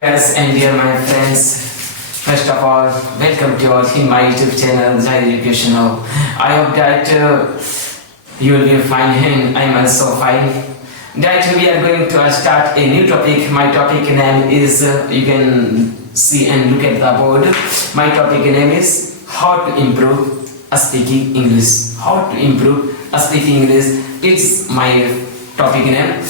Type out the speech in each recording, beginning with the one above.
Yes, and dear my friends, first of all, welcome to our in my YouTube channel, Zahid Education Hub. I hope that you will be fine and I'm also fine. That we are going to start a new topic. My topic name is, you can see and look at the board. My topic name is how to improve speaking English. How to improve speaking English. It's my topic name.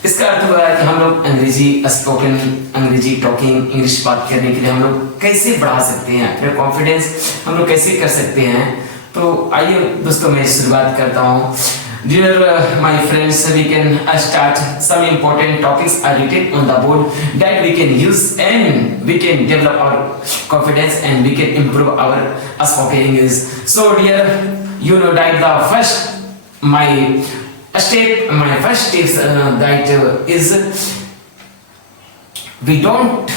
इसका अर्थ हुआ है कि हम लोग अंग्रेजी spoken, अंग्रेजी talking, English बात करने के लिए हम लोग कैसे बढ़ा सकते हैं, फिर कॉन्फिडेंस हम लोग कैसे कर सकते हैं। तो आइए दोस्तों मैं शुरुआत करता हूँ। Dear my friends, we can start some important topics are written on the board that we can use and we can develop our confidence and we can improve our spoken English. So dear, you know that the first my first tips is we don't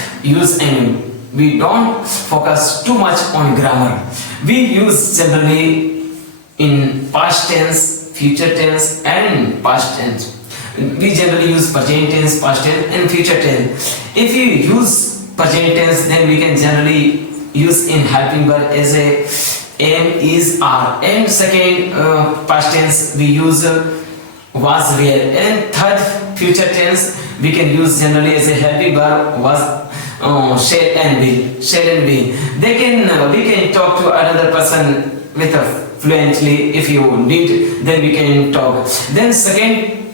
focus too much on grammar. We use generally in past tense, future tense and past tense. We generally use present tense, past tense and future tense. If you use present tense, then we can generally use in helping verb as a am, is, are. And second, past tense we use was, were. And third, future tense we can use generally as a helping verb was, shall and will. Shall and will. We can talk to another person with fluently if you need. Then we can talk. Then second,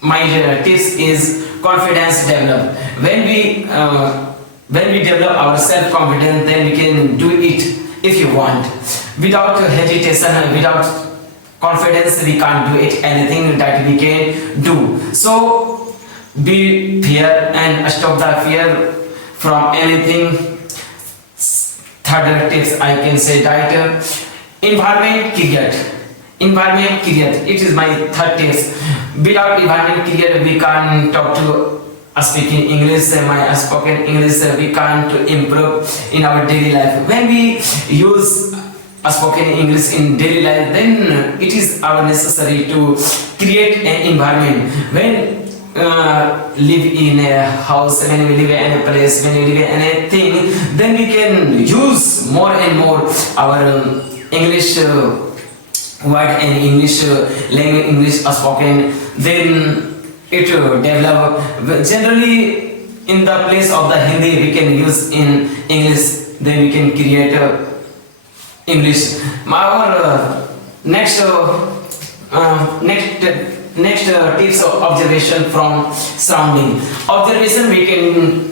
my tips is confidence develop. When we develop our self confidence, then we can do it if you want. Without hesitation, without confidence, we can't do it anything that we can do. So be fear and stop the fear from anything. Third tips I can say that environment create. It is my third tips. Without environment create, we can't talk to speaking English, my spoken English, we can't improve in our daily life. When we use spoken English in daily life, then it is our necessary to create an environment. When live in a house, when we live in a place, when we live in anything, then we can use more and more our English word and English language, English spoken. Then it develop. Generally, in the place of the Hindi, we can use in English. Then we can create English. Our next tips of observation from surrounding. Observation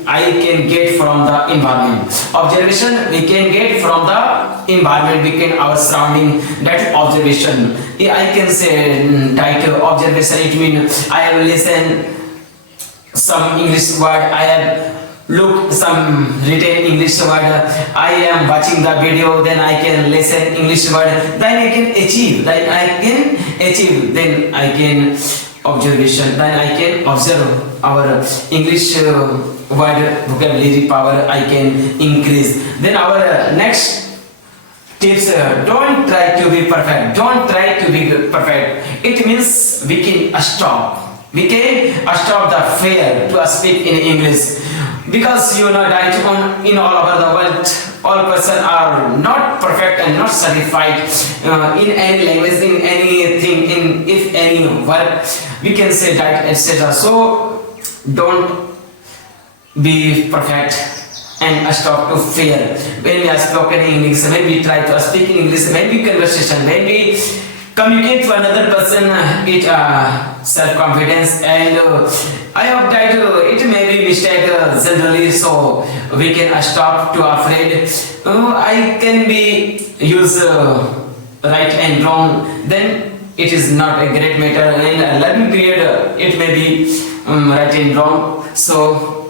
I can get from the environment. Observation we can get from the environment, we can our surrounding. That observation. I can say that observation. It means I have listened some English word. I have look some written English word. I am watching the video, then I can listen English word, then I can achieve. Then I can observation, then I can observe our English word vocabulary power I can increase. Then our next tips, don't try to be perfect. It means we can stop the fear to speak in English. Because you know that in all over the world, all persons are not perfect and not certified in any language, in anything, if any word, we can say that, etc. So don't be perfect and stop to fear. When we are spoken English, when we try to speak English, when we conversation, when we communicate to another person, it self-confidence. And I hope that it may be mistake generally, so we can stop to afraid. I can be use right and wrong, then it is not a great matter. And learning period, it may be right and wrong. So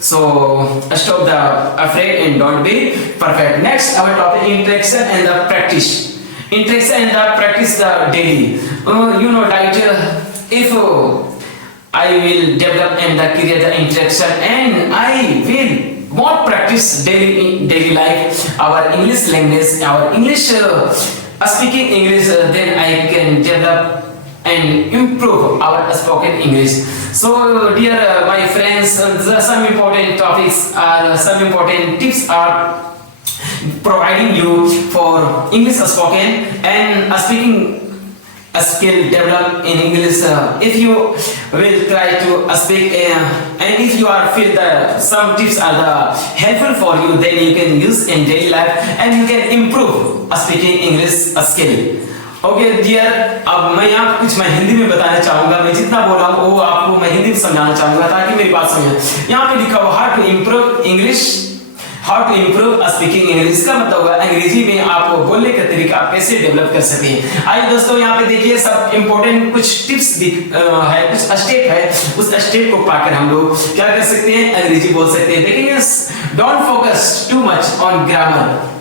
stop the afraid and don't be perfect. Next, our topic, interaction and the practice. Interaction and the practice the daily. You know that if I will develop and create the interaction and I will more practice daily in daily life our English language, our English speaking English, then I can develop and improve our spoken English. So dear my friends, some important topics are some important tips are providing you for English spoken and speaking skill develop in English. If you will try to speak and if you are feel that some tips are helpful for you, then you can use in daily life and you can improve speaking English skill. Okay dear, अब मैं यहाँ कुछ मैं हिंदी में बताना चाहूंगा। मैं जितना बोला हूँ वो आपको मैं हिंदी में समझाना चाहूंगा ताकि मेरी बात समझे। यहाँ पे लिखा हुआ how to improve English, how to improve speaking English का मतलब होगा अंग्रेजी में आपको बोलने का तरीका कैसे डेवलप कर सकें। आइए दोस्तों यहाँ पे देखिए सब इंपॉर्टेंट कुछ टिप्स है, कुछ स्टेप है, उस स्टेप को पाकर हम लोग क्या कर सकते हैं, अंग्रेजी बोल सकते हैं। देखिए don't focus too much on grammar.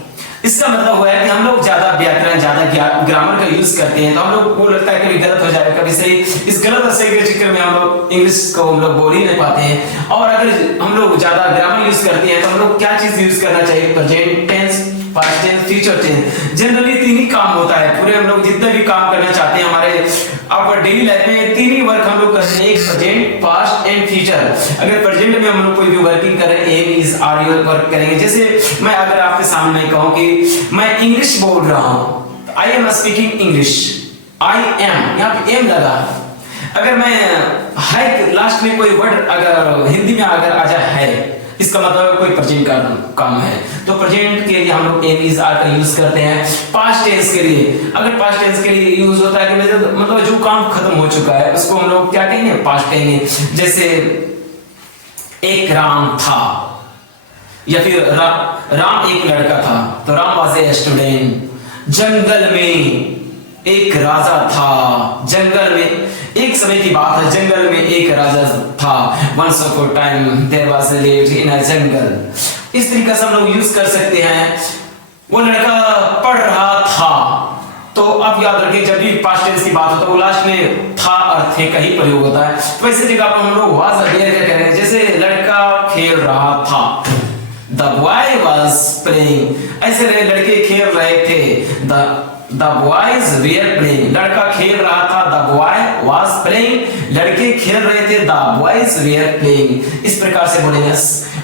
इसका मतलब हुआ है कि हम लोग ज्यादा व्याकरण, ज्यादा ग्रामर का यूज करते हैं तो हम लोग को लगता है कभी गलत हो जाएगा, कभी सही। इस गलत और सही के चक्कर में हम लोग इंग्लिश को हम लोग बोल ही नहीं पाते हैं। और अगर हम लोग ज्यादा ग्रामर यूज करते हैं तो हम लोग क्या चीज यूज करना चाहिए, present tense, past tense, future tense. Generally तीन ही काम होता है पूरे, हम लोग जितना भी काम करना चाहते हैं हमारे आप डेली लाइफ में तीन ही वर्क हम लोग करते हैं, प्रेजेंट, पास्ट एंड फ्यूचर। अगर प्रेजेंट में हम लोग कोई भी वर्किंग कर रहे हैं, am is are you work करेंगे। जैसे मैं अगर आपके सामने कहूं कि मैं इंग्लिश बोल रहा हूं, I am speaking English, I am, यहाँ पे एम लगा। अगर मैं है लास्ट में कोई वर्ड अगर हिंदी में अगर आ जाए है, इसका मतलब कोई प्रेजेंट का काम है, तो प्रेजेंट के लिए हम लोग एम इज आर का यूज करते हैं। पास्ट टेंस के लिए, अगर पास्ट टेंस के लिए यूज होता है कि मतलब जो काम खत्म हो चुका है उसको हम लोग क्या कहेंगे, पास्ट कहेंगे। जैसे एक राम था, या फिर राम एक लड़का था, तो राम वाज ए स्टूडेंट। जंगल में एक राजा था, जंगल में एक समय की बात है, जंगल में एक राजा था। Once upon a time there was a lived in a jungle। इस तरीके से हम लोग यूज कर सकते हैं। वो लड़का पढ़ रहा था, तो अब याद रखिए जब भी पास्ट टेंस की बात हो तो वो लास्ट में था और थे का ही प्रयोग होता है। तो इसी जगह पर हम लोग वाज अवेयर क्या कह रहे हैं, जैसे लड़का खेल रहा था, The boy was playing। ऐसे लड़के खेल रहे थे, The boys were playing। लड़का खेल रहा था, The boy was playing। लड़के खेल रहे थे, The boys were playing। इस प्रकार से बोलेंगे।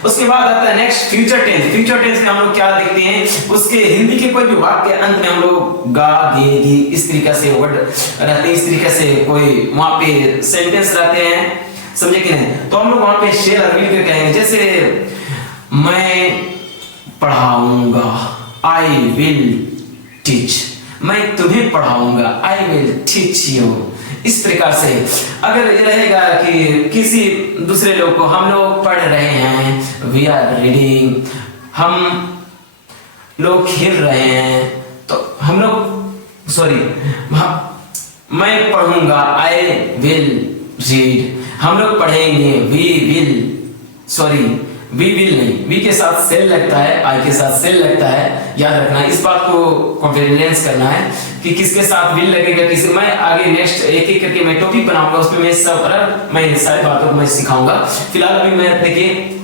उसके बाद आता है next future tense. Future tense में हम लोग क्या देखते हैं, उसके हिंदी के कोई भी वाक्य के अंत में हम लोग गा, गे, गी इस तरीके से वर्ड रहते हैं, इस तरीके से कोई वहां पे सेंटेंस रहते हैं, समझे कि नहीं। तो हम लोग वहां पे शेर और विल के कहेंगे। जैसे मैं पढ़ाऊंगा, आई विल टीच। मैं तुम्हें पढ़ाऊंगा, आई विल टीच यू। इस प्रकार से अगर ये रहेगा कि किसी दूसरे लोग को हम लोग पढ़ रहे हैं, वी आर रीडिंग, हम लोग खेल रहे हैं, तो हम लोग मैं पढ़ूंगा, आई विल रीड। हम लोग पढ़ेंगे, वी विल नहीं, वी के साथ सेल लगता है, आई के साथ सेल लगता है, याद रखना है। इस बात को कॉन्फिडेंस करना है कि किसके साथ विल लगेगा, किसी। मैं आगे नेक्स्ट एक एक करके मैं टॉपिक बनाऊंगा, उसमें मैं सब मैं सारी बातों को मैं सिखाऊंगा। फिलहाल अभी मैं देखिए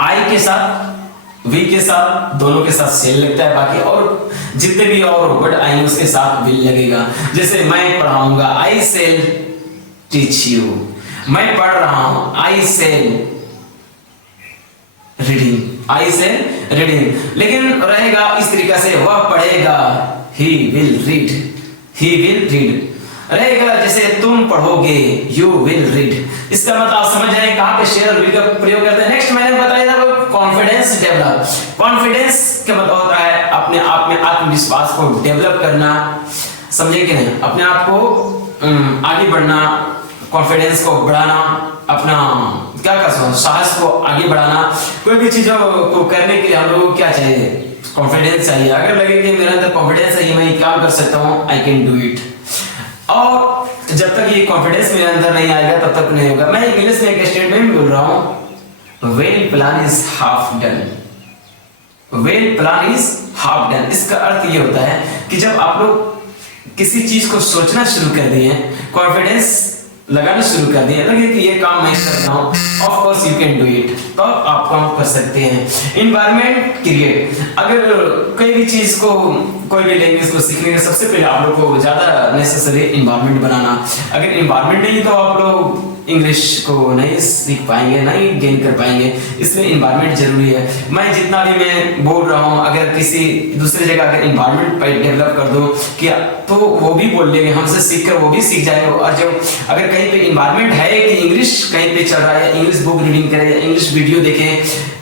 आई के साथ, वी के साथ, दोनों के साथ सेल लगता है, बाकी और जितने भी और वर्ड आएंगे उसके साथ विल लगेगा। जैसे मैं पढ़ाऊंगा, आई सेल टीच यू। मैं पढ़ रहा हूं, आई सेल रीडिंग, आई से रीडिंग। लेकिन रहेगा इस तरीके से, वह पढ़ेगा, he will read, he will read रहेगा। जैसे तुम पढ़ोगे, you will read। इसका मतलब आप समझ जाएंगे कहां पे शेयर और विल का प्रयोग करते हैं। नेक्स्ट मैंने बताया था कॉन्फिडेंस डेवलप। कॉन्फिडेंस का मतलब होता है अपने आप में आत्मविश्वास को डेवलप करना, समझे कि नहीं, अपने आप को आगे बढ़ना, कॉन्फिडेंस को बढ़ाना, अपना क्या कर सकते, साहस को आगे बढ़ाना। कोई भी चीजों को करने के लिए हम लोगों को क्या चाहिए, कॉन्फिडेंस चाहिए। अगर लगे कि मेरे अंदर कॉन्फिडेंस है, मैं काम कर सकता हूँ, आई कैन डू इट। और जब तक ये कॉन्फिडेंस मेरे अंदर नहीं आएगा तब तक नहीं होगा। मैं इंग्लिश में एक स्टेटमेंट बोल रहा हूँ, well plan is half done. Well plan is half done. इसका अर्थ ये होता है कि जब आप लोग किसी चीज को सोचना शुरू कर दिए, कॉन्फिडेंस लगाना शुरू कर दिए, लगे कि ये काम मैं कर रहा हूँ, of course you can do it, तो आप काम कर सकते हैं। Environment create. अगर कोई भी चीज को, कोई भी लैंग्वेज को सीखने के सबसे पहले आप लोग को ज्यादा नेसेसरी इन्वायरमेंट बनाना। अगर इन्वायरमेंट नहीं तो आप लोग इंग्लिश को नहीं सीख पाएंगे, नहीं गेन कर पाएंगे। इसमें इन्वायरमेंट जरूरी है। मैं जितना भी मैं बोल रहा हूँ, अगर किसी दूसरी जगह अगर इन्वायरमेंट डेवलप कर दो कि तो वो भी बोल लेंगे, हमसे सीख कर वो भी सीख जाएंगे। और जब अगर कहीं पे इन्वायरमेंट है कि इंग्लिश कहीं पे चल रहा है, इंग्लिश बुक रीडिंग करें, इंग्लिश वीडियो देखें,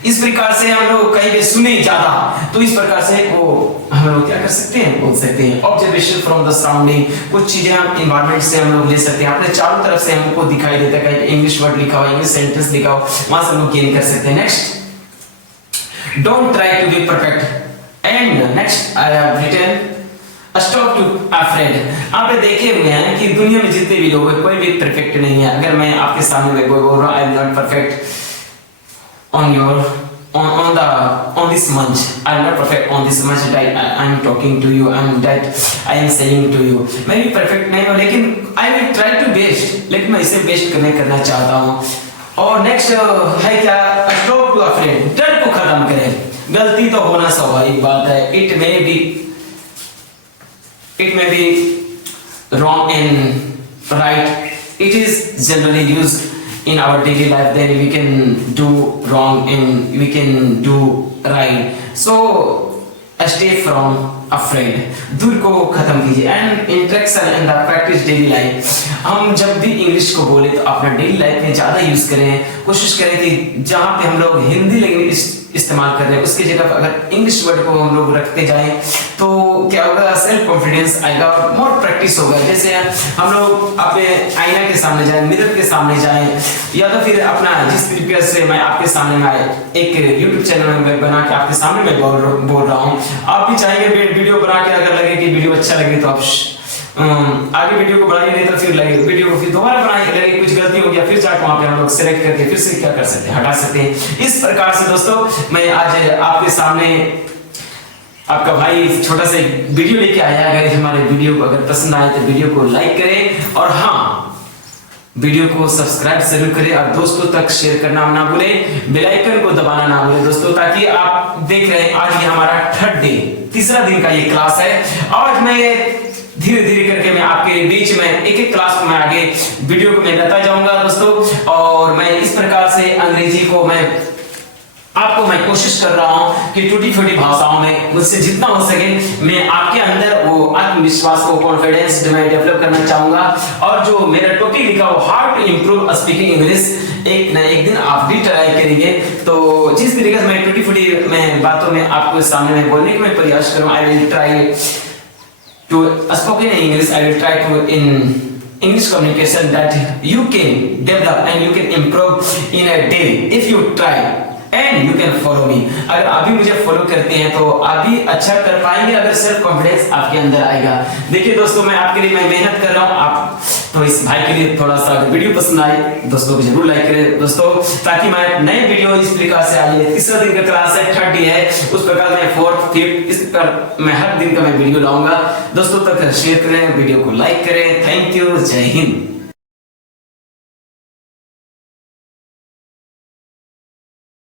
इस प्रकार से हम लोग कहीं पे सुने ज्यादा, तो इस प्रकार से वो हम लोग क्या कर सकते हैं, बोल सकते हैं ऑब्जर्वेशन फ्रॉम द सराउंडिंग। कुछ चीजें हम इन्वायरमेंट से हम लोग ले सकते हैं, अपने चारों तरफ से हमको दिखाई देता है, कहीं इंग्लिश वर्ड लिखा हो, इंग्लिश सेंटेंस लिखा हो, वहां से हम लोग गेन कर सकते हैं। Next, don't try to be perfect. And next I have written stop to afraid. आपने देखे हुए हैं कि दुनिया में जितने भी लोग हैं कोई भी परफेक्ट नहीं है। अगर मैं आपके सामने में बोल रहा हूं I am not perfect on your on this much, I am not perfect on this much that I am talking to you and that I am saying to you। मैं भी परफेक्ट नहीं हूँ, लेकिन I will try to best, लेकिन मैं इसे best करना चाहता हूँ। और नेक्स्ट है क्या, स्टॉप टू अफ्रेड, डर को खत्म करें। गलती तो होना स्वाभाविक बात है, it may be wrong and right, it is generally used in our daily life, then we can do wrong and we can do right, so stay from afraid, दूर को खत्म कीजिए। And interaction and the practice daily life, हम जब भी English को बोले तो अपना डेली लाइफ में ज्यादा यूज करें। कोशिश करें कि जहाँ पे हम लोग हिंदी लैंग्वेज इस्तेमाल कर रहे हैं उसकी जगह अगर इंग्लिश वर्ड को हम लोग रखते जाएं तो क्या होगा, सेल्फ कॉन्फिडेंस आएगा, मोर प्रैक्टिस होगा। जैसे हम लोग अपने आईना के सामने जाएं, मिरर के सामने जाएं, या तो फिर अपना जिस तरीके से मैं आपके सामने में एक यूट्यूब चैनल में बना के आपके सामने मैं बोल रहा हूँ, आप भी चाहेंगे वीडियो बना के, अगर लगे कि वीडियो अच्छा लगे तो आप आगे वीडियो को बढ़ाइए, नहीं तो फिर लगे वीडियो को फिर दोबारा बनाइए, लगे कुछ गलती हो गया फिर जाकर वहां पे हम लोग सिलेक्ट करके फिर से क्या कर सकते हैं, हटा सकते हैं। इस प्रकार से दोस्तों मैं आज आपके सामने आपका भाई छोटा सा वीडियो लेके आया। अगर हमारे वीडियो को अगर पसंद आए तो वीडियो को लाइक करें और हाँ वीडियो को सब्सक्राइब जरूर करें और दोस्तों तक शेयर करना ना भूलें, बेल आइकन को दबाना ना भूलें दोस्तों, ताकि आप देख रहे हैं आज ये हमारा थर्ड डे, तीसरा दिन का ये क्लास है। आज मैं धीरे धीरे करके मैं आपके बीच में एक एक क्लास को मैं आगे वीडियो को मैं लाता जाऊंगा दोस्तों। और मैं इस प्रकार से अंग्रेजी को मैं कोशिश कर रहा हूं कि टूटी फूटी भाषाओं में मुझसे जितना हो सके मैं आपके अंदर वो आत्मविश्वास को, कॉन्फिडेंस मैं डेवलप करना चाहूंगा। और जो मेरा टॉपिक लिखा हो how to improve speaking English, एक ना एक दिन आप भी ट्राई करेंगे। तो जिस तरीके से मैं टूटी फूटी में बातों में आपको सामने में बोलने का मैं प्रयास करूं, I will try to spoken English, I will try to in English communication that you can develop and you can improve in a day if you try and you can follow me। अगर आप भी मुझे follow करते हैं तो आप भी अच्छा कर पाएंगे, अगर सेल्फ कॉन्फिडेंस आपके अंदर आएगा। देखिए दोस्तों मैं आपके लिए मैं मेहनत कर रहा हूँ, आप तो इस भाई के लिए थोड़ा सा वीडियो पसंद आए दोस्तों को जरूर लाइक करें दोस्तों, ताकि मैं नए वीडियो इस प्रकार से आ जाए। तीसरा दिन का क्लास है, थर्ड डे है, उस प्रकार मैं फोर्थ फिफ्थ इस प्रकार मैं हर दिन का मैं वीडियो लाऊंगा। दोस्तों तक शेयर करें, वीडियो को लाइक करें। थैंक यू, जय हिंद।